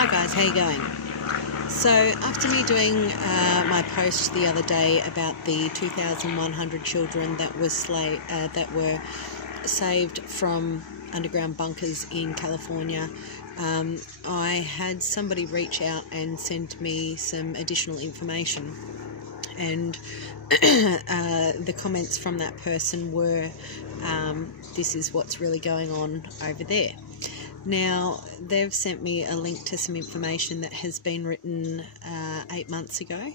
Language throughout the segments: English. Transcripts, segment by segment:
Hi guys, how you going? So after me doing my post the other day about the 2,100 children that were saved from underground bunkers in California, I had somebody reach out and send me some additional information, and the comments from that person were, this is what's really going on over there. Now, they've sent me a link to some information that has been written 8 months ago,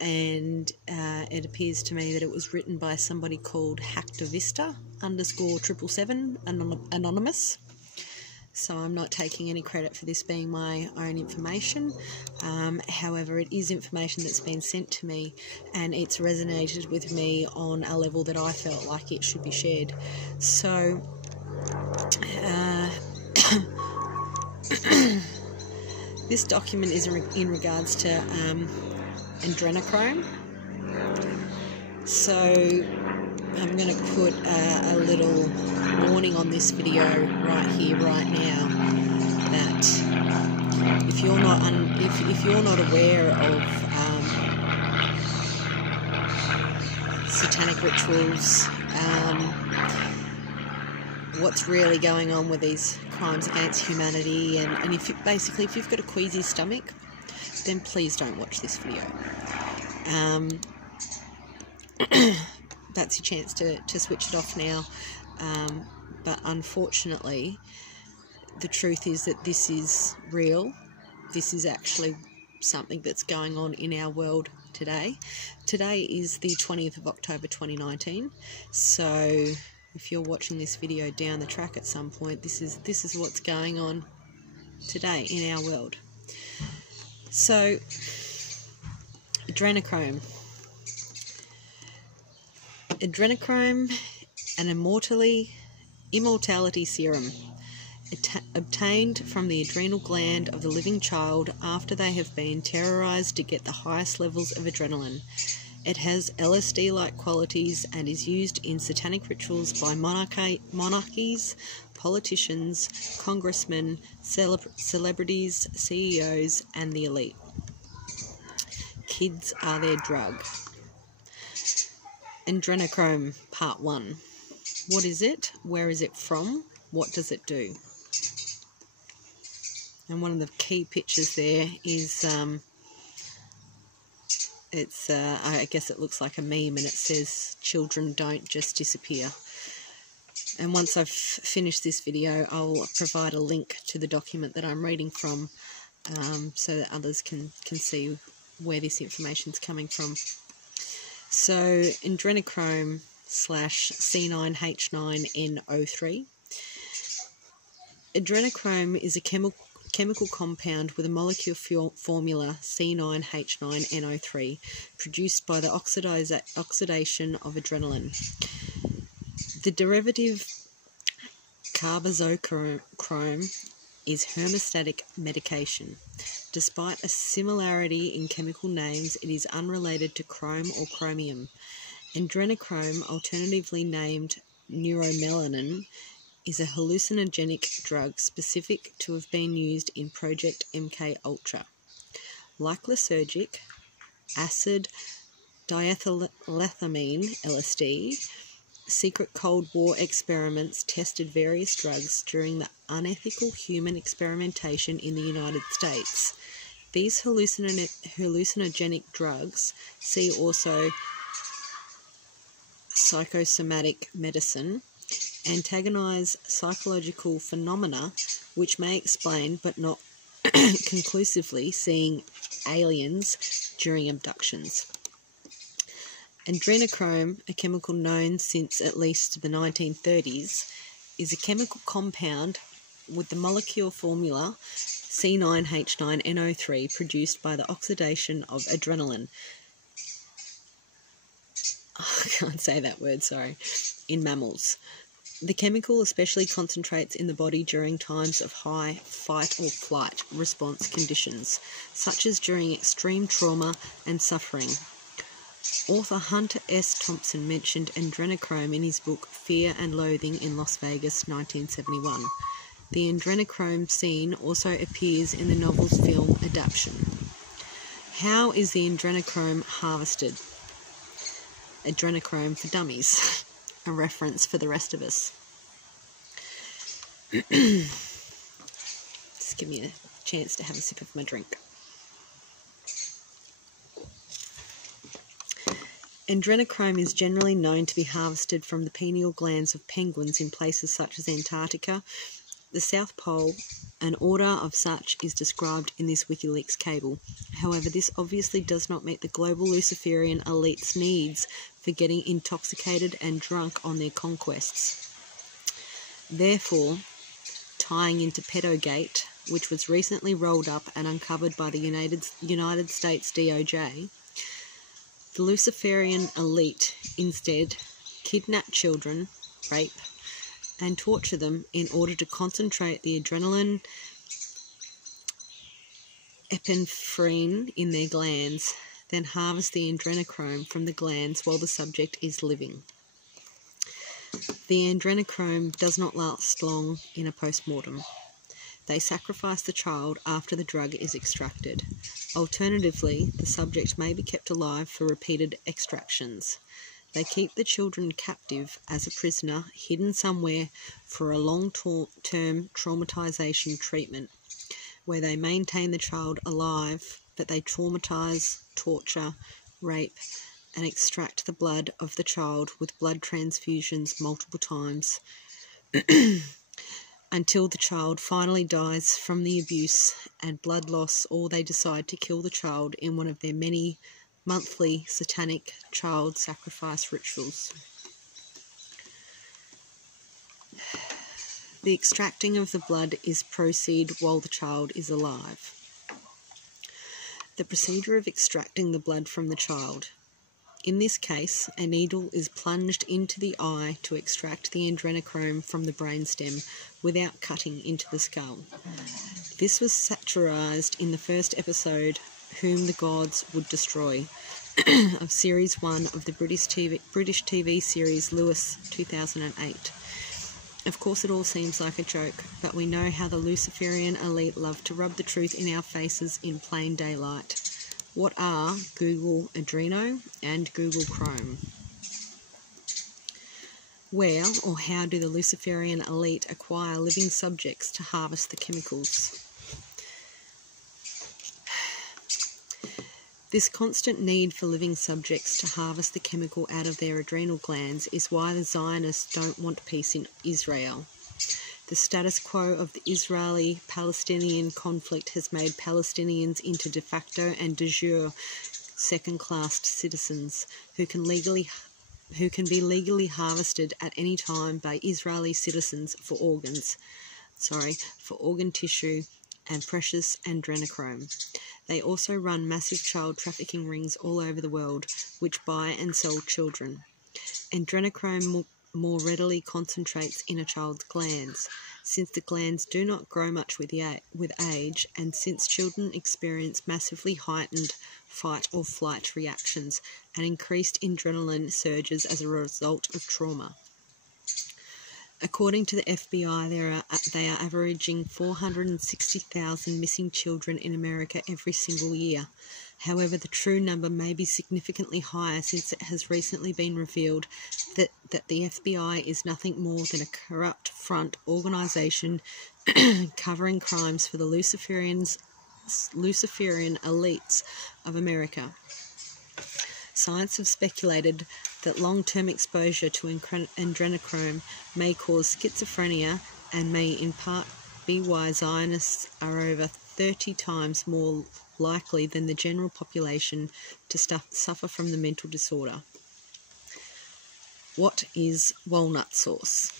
and it appears to me that it was written by somebody called Hacktivista_777 Anonymous. So I'm not taking any credit for this being my own information. However, it is information that's been sent to me, and it's resonated with me on a level that I felt like it should be shared. So this document is in regards to Andrenochrome. So I'm going to put a little warning on this video right here, right now, that if you're not aware of satanic rituals, what's really going on with these crimes against humanity, and if you've got a queasy stomach, then please don't watch this video. That's your chance to switch it off now. But unfortunately, the truth is that this is real. This is actually something that's going on in our world today. Today is the 20th of October 2019. So if you're watching this video down the track at some point, this is what's going on today in our world. So, Andrenochrome. Andrenochrome, an immortality serum obtained from the adrenal gland of the living child after they have been terrorized to get the highest levels of adrenaline. It has LSD-like qualities and is used in satanic rituals by monarchies, politicians, congressmen, celebrities, CEOs, and the elite. Kids are their drug. Andrenochrome, Part 1. What is it? Where is it from? What does it do? And one of the key pictures there is, I guess it looks like a meme, and it says, "Children don't just disappear." And once I've finished this video, I'll provide a link to the document that I'm reading from, so that others can see where this information's coming from. So, Andrenochrome /C9H9NO3. Adrenochrome is a chemical compound with a molecular formula C9H9NO3 produced by the oxidation of adrenaline. The derivative carbazochrome is homeostatic medication. Despite a similarity in chemical names, it is unrelated to chrome or chromium. Andrenochrome, alternatively named neuromelanin, is a hallucinogenic drug specific to have been used in Project MKUltra. Like lysergic, acid diethylethamine, LSD, secret Cold War experiments tested various drugs during the unethical human experimentation in the United States. These hallucinogenic drugs, see also psychosomatic medicine, antagonize psychological phenomena which may explain, but not conclusively, seeing aliens during abductions. Andrenochrome, a chemical known since at least the 1930s, is a chemical compound with the molecular formula C9H9NO3 produced by the oxidation of adrenaline. Oh, I can't say that word, sorry. In mammals. The chemical especially concentrates in the body during times of high fight or flight response conditions, such as during extreme trauma and suffering. Author Hunter S. Thompson mentioned Andrenochrome in his book Fear and Loathing in Las Vegas, 1971. The Andrenochrome scene also appears in the novel's film adaptation. How is the Andrenochrome harvested? Adrenochrome for dummies, a reference for the rest of us. Just give me a chance to have a sip of my drink. Andrenochrome is generally known to be harvested from the pineal glands of penguins in places such as Antarctica, the South Pole. An order of such is described in this WikiLeaks cable. However, this obviously does not meet the global Luciferian elite's needs for getting intoxicated and drunk on their conquests. Therefore, tying into Pedogate, which was recently rolled up and uncovered by the United States DOJ, the Luciferian elite instead kidnap children, rape, and torture them in order to concentrate the adrenaline epinephrine in their glands, then harvest the adrenochrome from the glands while the subject is living. The adrenochrome does not last long in a post-mortem. They sacrifice the child after the drug is extracted. Alternatively, the subject may be kept alive for repeated extractions. They keep the children captive as a prisoner, hidden somewhere for a long-term traumatization treatment, where they maintain the child alive, but they traumatize, torture, rape, and extract the blood of the child with blood transfusions multiple times until the child finally dies from the abuse and blood loss, or they decide to kill the child in one of their many monthly satanic child sacrifice rituals. The extracting of the blood is proceed while the child is alive. The procedure of extracting the blood from the child. In this case, a needle is plunged into the eye to extract the adrenochrome from the brainstem without cutting into the skull. This was satirized in the first episode, Whom the Gods Would Destroy, of Series 1 of the British TV series Lewis, 2008. Of course, it all seems like a joke, but we know how the Luciferian elite love to rub the truth in our faces in plain daylight. What are Google Adreno and Google Chrome? Where or how do the Luciferian elite acquire living subjects to harvest the chemicals? This constant need for living subjects to harvest the chemical out of their adrenal glands is why the Zionists don't want peace in Israel. The status quo of the Israeli-Palestinian conflict has made Palestinians into de facto and de jure second-class citizens who can be legally harvested at any time by Israeli citizens for organ tissue and precious adrenochrome. They also run massive child trafficking rings all over the world, which buy and sell children. Adrenochrome more readily concentrates in a child's glands, since the glands do not grow much with age, and since children experience massively heightened fight or flight reactions and increased adrenaline surges as a result of trauma. According to the FBI, they are averaging 460,000 missing children in America every single year. However, the true number may be significantly higher, since it has recently been revealed that the FBI is nothing more than a corrupt front organisation covering crimes for the Luciferian elites of America. Science have speculated that long-term exposure to adrenochrome may cause schizophrenia and may in part be why Zionists are over 30 times more likely than the general population to suffer from the mental disorder. What is walnut sauce?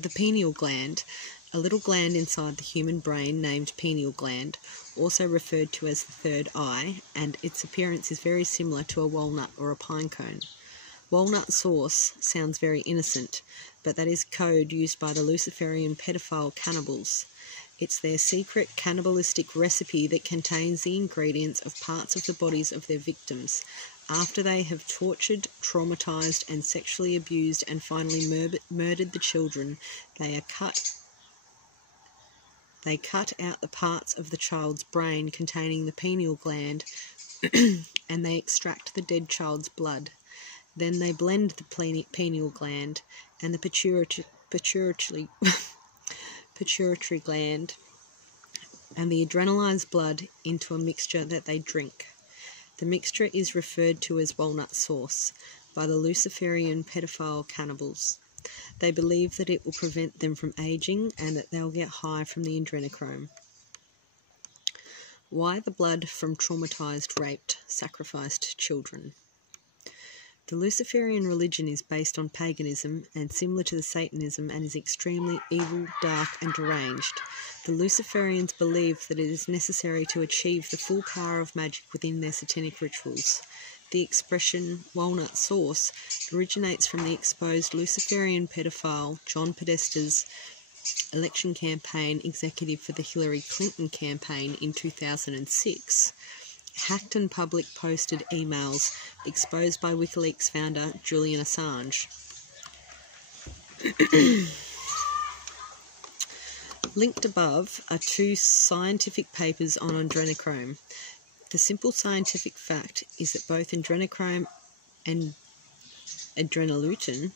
The pineal gland, a little gland inside the human brain named pineal gland, also referred to as the third eye, and its appearance is very similar to a walnut or a pine cone. Walnut sauce sounds very innocent, but that is code used by the Luciferian pedophile cannibals. It's their secret cannibalistic recipe that contains the ingredients of parts of the bodies of their victims, After they have tortured, traumatized, and sexually abused and finally murdered the children, they cut out the parts of the child's brain containing the pineal gland and they extract the dead child's blood. Then they blend the pineal gland and the pituitary gland and the adrenalized blood into a mixture that they drink. The mixture is referred to as Walnut sauce by the Luciferian pedophile cannibals. They believe that it will prevent them from aging and that they'll get high from the Andrenochrome. Why the blood from traumatized, raped, sacrificed children? The Luciferian religion is based on paganism and similar to the Satanism and is extremely evil, dark and deranged. The Luciferians believe that it is necessary to achieve the full power of magic within their satanic rituals. The expression Walnut sauce originates from the exposed Luciferian pedophile John Podesta's election campaign executive for the Hillary Clinton campaign in 2006. Hacked and public posted emails exposed by WikiLeaks founder Julian Assange. Linked above are 2 scientific papers on Andrenochrome. The simple scientific fact is that both Andrenochrome and adrenoleutin,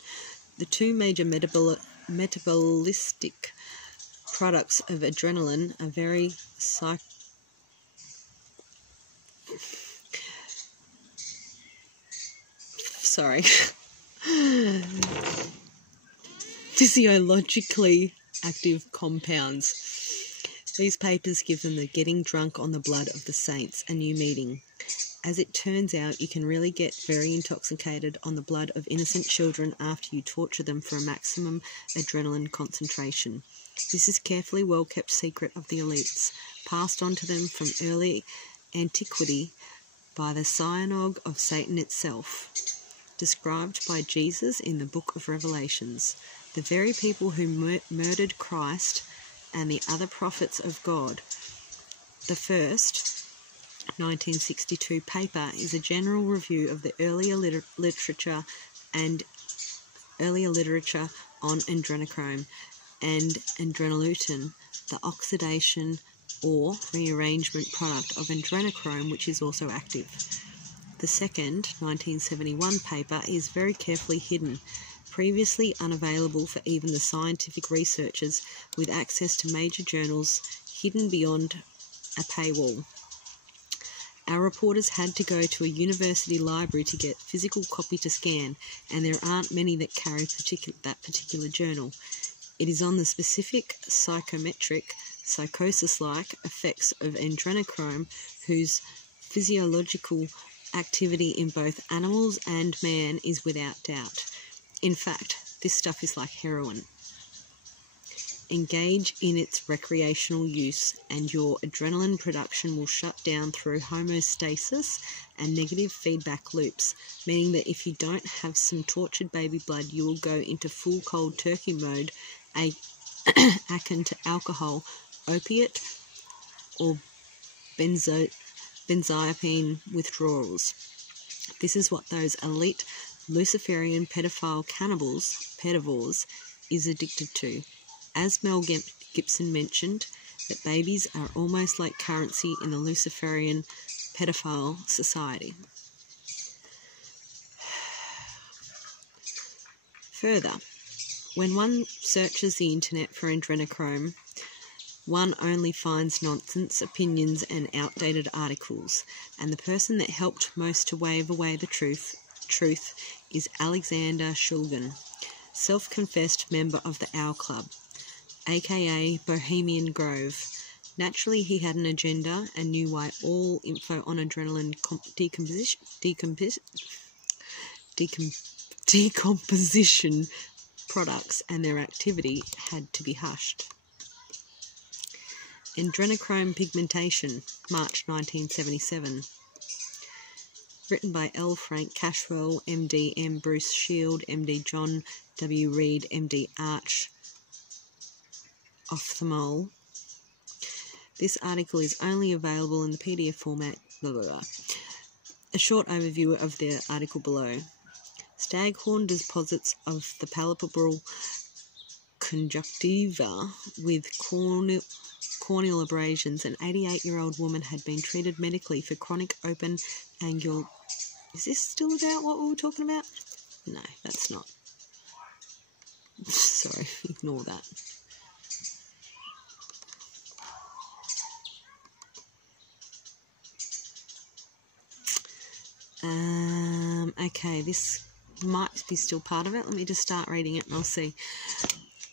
the 2 major metabolistic products of adrenaline, are very physiologically active compounds. These papers give them the getting drunk on the blood of the saints a new meaning. As it turns out, you can really get very intoxicated on the blood of innocent children after you torture them for a maximum adrenaline concentration. This is carefully well-kept secret of the elites, passed on to them from early antiquity by the synagogue of Satan itself, described by Jesus in the Book of Revelations. The very people who murdered Christ and the other prophets of God. The first 1962 paper is a general review of the earlier literature on Andrenochrome and adrenoleutin, the oxidation or rearrangement product of Andrenochrome, which is also active. The second 1971 paper is very carefully hidden, previously unavailable for even the scientific researchers with access to major journals, hidden beyond a paywall. Our reporters had to go to a university library to get physical copy to scan, and there aren't many that carry that particular journal. It is on the specific psychometric, psychosis-like effects of Andrenochrome, whose physiological activity in both animals and man is without doubt. In fact, this stuff is like heroin. Engage in its recreational use and your adrenaline production will shut down through homeostasis and negative feedback loops, meaning that if you don't have some tortured baby blood, you will go into full cold turkey mode, akin to alcohol, opiate, or benzodiazepine withdrawals. This is what those elite Luciferian pedophile pedivores, is addicted to. As Mel Gibson mentioned, that babies are almost like currency in the Luciferian pedophile society. Further, when one searches the internet for Andrenochrome, one only finds nonsense, opinions and outdated articles, and the person that helped most to wave away the truth is Alexander Shulgin, self-confessed member of the Owl Club, aka Bohemian Grove. Naturally, he had an agenda and knew why all info on adrenaline decomposition products and their activity had to be hushed. Andrenochrome pigmentation, March 1977. Written by L. Frank Cashwell, MD, M. Bruce Shield, MD, John W. Reed, MD, Arch Ophthalmol. This article is only available in the PDF format. Blah, blah, blah. A short overview of the article below. Staghorn deposits of the palpebral conjunctiva with corneal abrasions. An 88-year-old woman had been treated medically for chronic open angle. Is this still about what we were talking about? No, that's not. Sorry, ignore that. Okay, this might be still part of it. Let me just start reading it and I'll see.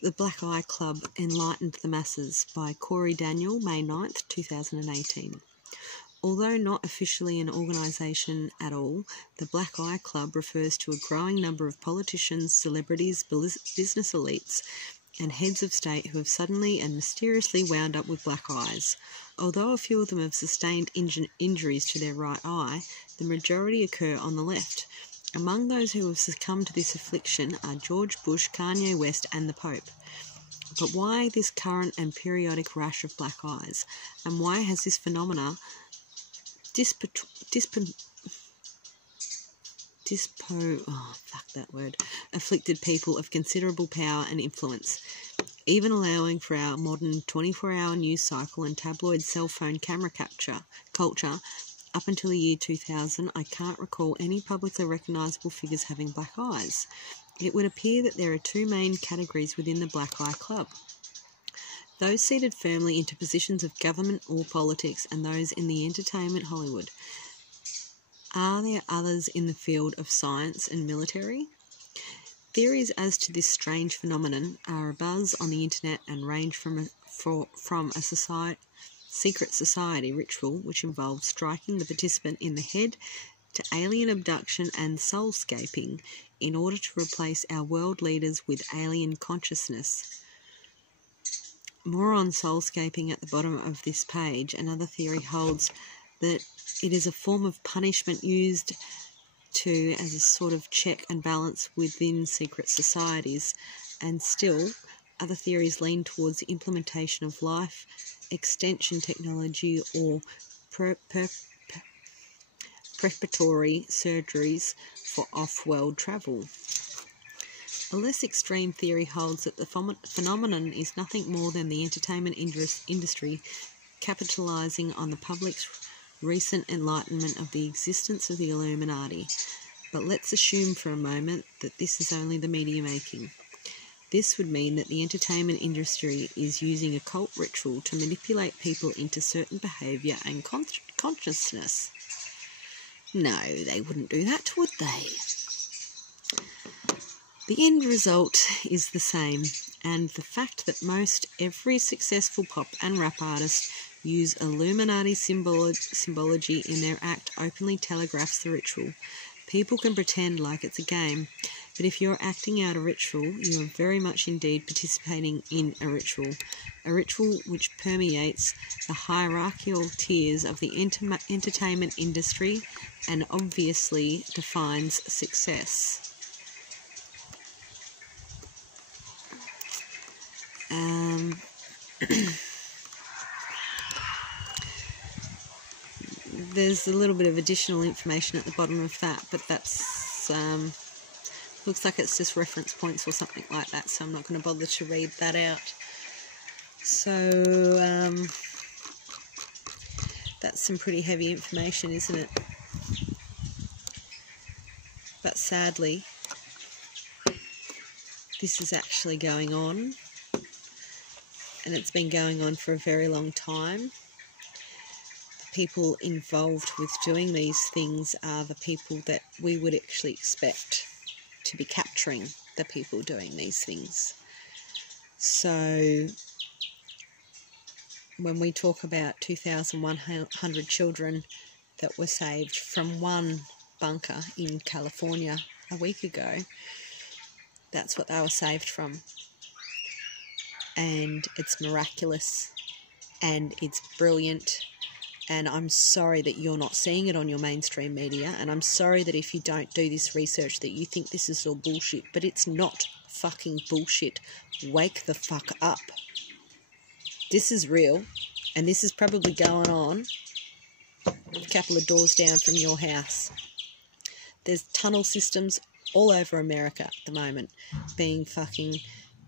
The Black Eye Club Enlightened the Masses by Corey Daniel, May 9th, 2018. Although not officially an organisation at all, the Black Eye Club refers to a growing number of politicians, celebrities, business elites, and heads of state who have suddenly and mysteriously wound up with black eyes. Although a few of them have sustained injuries to their right eye, the majority occur on the left. Among those who have succumbed to this affliction are George Bush, Kanye West, and the Pope. But why this current and periodic rash of black eyes? And why has this phenomena afflicted people of considerable power and influence, even allowing for our modern 24-hour news cycle and tabloid cell phone camera capture culture? Up until the year 2000, I can't recall any publicly recognisable figures having black eyes. It would appear that there are two main categories within the Black Eye Club: those seated firmly into positions of government or politics, and those in the entertainment Hollywood. Are there others in the field of science and military? Theories as to this strange phenomenon are abuzz on the internet and range from a secret society ritual which involves striking the participant in the head to alien abduction and soulscaping in order to replace our world leaders with alien consciousness. More on soulscaping at the bottom of this page. Another theory holds that it is a form of punishment used as a sort of check and balance within secret societies, and still other theories lean towards the implementation of life extension technology or preparatory surgeries for off-world travel. A less extreme theory holds that the phenomenon is nothing more than the entertainment industry capitalising on the public's recent enlightenment of the existence of the Illuminati. But let's assume for a moment that this is only the media making. This would mean that the entertainment industry is using occult ritual to manipulate people into certain behaviour and consciousness. No, they wouldn't do that, would they? The end result is the same, and the fact that most every successful pop and rap artist use Illuminati symbology in their act openly telegraphs the ritual. People can pretend like it's a game, but if you're acting out a ritual, you are very much indeed participating in a ritual which permeates the hierarchical tiers of the entertainment industry and obviously defines success. There's a little bit of additional information at the bottom of that, but that's looks like it's just reference points or something like that, so I'm not going to bother to read that out. So that's some pretty heavy information, isn't it? But sadly, this is actually going on, and it's been going on for a very long time. The people involved with doing these things are the people that we would actually expect to be capturing the people doing these things. So when we talk about 2,100 children that were saved from one bunker in California a week ago, that's what they were saved from. And it's miraculous and it's brilliant. And I'm sorry that you're not seeing it on your mainstream media, and I'm sorry that if you don't do this research that you think this is all bullshit, but it's not fucking bullshit. Wake the fuck up. This is real, and this is probably going on a couple of doors down from your house. There's tunnel systems all over America at the moment being fucking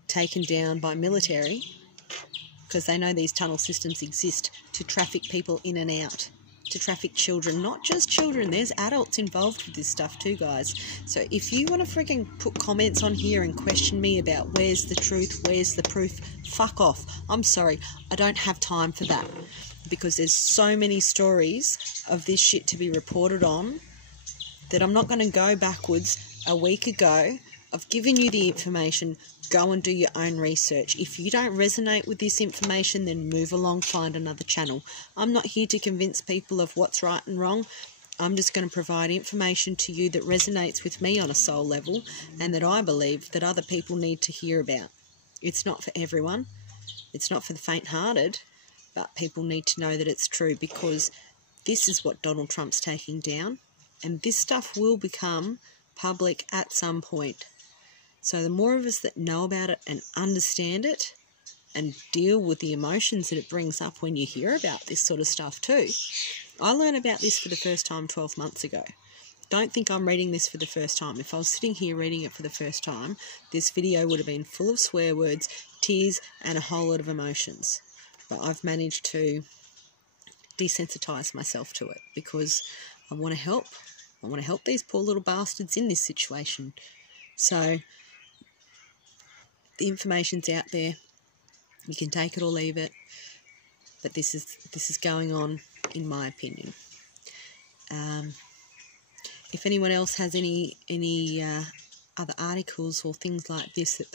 taken down by military because they know these tunnel systems exist to traffic people in and out, to traffic children. Not just children, there's adults involved with this stuff too, guys. So if you want to freaking put comments on here and question me about where's the truth, where's the proof, fuck off. I'm sorry, I don't have time for that, because there's so many stories of this shit to be reported on that I'm not going to go backwards a week ago. I've given you the information. Go and do your own research. If you don't resonate with this information, then move along, find another channel. I'm not here to convince people of what's right and wrong. I'm just going to provide information to you that resonates with me on a soul level and that I believe that other people need to hear about. It's not for everyone. It's not for the faint-hearted, but people need to know that it's true, because this is what Donald Trump's taking down, and this stuff will become public at some point. So the more of us that know about it and understand it and deal with the emotions that it brings up when you hear about this sort of stuff too. I learned about this for the first time 12 months ago. Don't think I'm reading this for the first time. If I was sitting here reading it for the first time, this video would have been full of swear words, tears, and a whole lot of emotions. But I've managed to desensitize myself to it because I want to help. I want to help these poor little bastards in this situation. So the information's out there. You can take it or leave it, but this is going on, in my opinion. If anyone else has any other articles or things like this that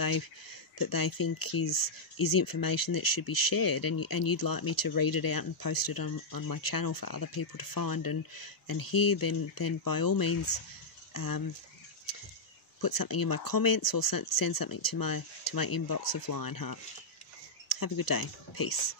they think is information that should be shared, and you'd like me to read it out and post it on my channel for other people to find and hear, then by all means, put something in my comments or send something to my inbox of Lionheart. Have a good day. Peace.